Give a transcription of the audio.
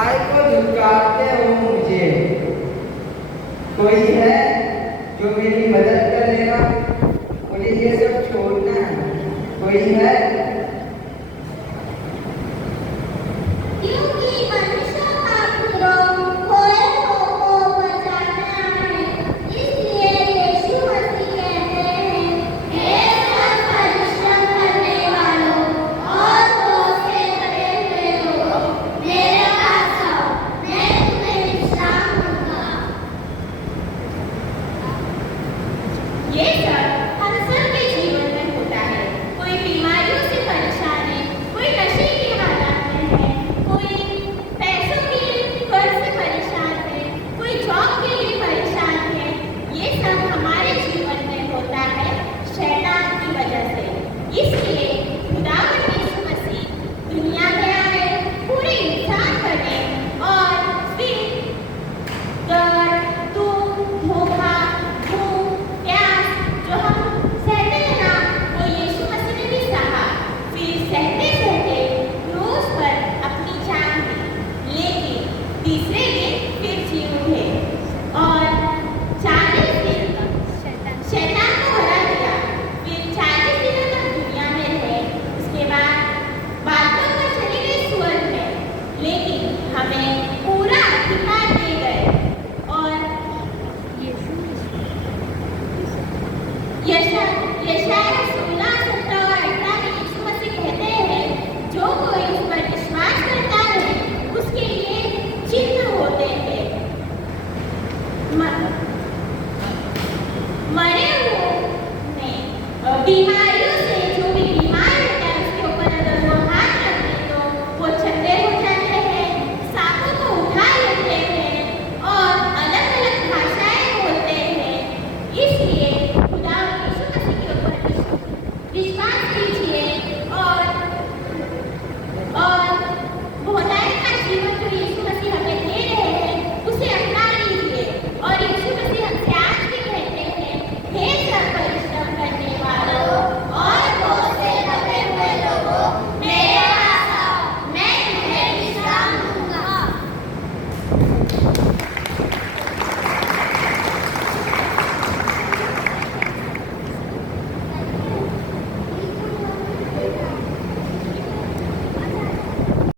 काय को धुतकारते हो मुझे? कोई है जो मेरी मदद करेगा? मुझे ये सब छोड़ना है। कोई है? क्योंकि मनुष्य का पूर्व खोए हुओं को बचाना है, इसलिए यीशु मसीह कहते हैं, हे सब परिश्रम करने वालों और बोझ से भरे हुए लोग, मेरे पास आओ, मैं तुम्हें विश्राम दूंगा। ये सब हम सब के जीवन में होता है। कोई बीमारियों से परेशान है, कोई नशे की हालत में है, कोई पैसों की कर्ज से परेशान है, कोई जॉब के लिए परेशान है। ये सब हमारे जीवन में होता है शैतान की वजह से। इसलिए खुदावंद यीशु मसीह दुनिया में आए पूरे इंसान बने और फिर डर, दुख, धोखा, भूख, प्यास जो हम सहते हैं ना, वो यीशु मसीह ने भी सहा। फिर सहते सहते क्रूस पर अपनी जान दी, लेकिन तीसरे दिन फिर जी उठे और 40 दिन शैतान को हरा दिया। फिर 40 दिनों तक दुनिया में रहे। उसके बाद बादलों पर चले गए स्वर्ग में, लेकिन हमें पूरा अधिकार दिए गए। और यशायाह 16:17 और 18 में यीशु मसीह कहते हैं, जो कोई उस पर विश्वास करता है उसके लिए चिन्ह होते हैं। मरे हुओं में बीमारियों से जो भी बीमार रहता है उसके ऊपर अगर वो हाथ रख दे तो वो चंगे हो जाते हैं, सांपों को उठा लेते हैं और अलग अलग भाषाएं बोलते हैं। इसलिए खुदा यीशु मसीह के ऊपर विश्वास कीजिए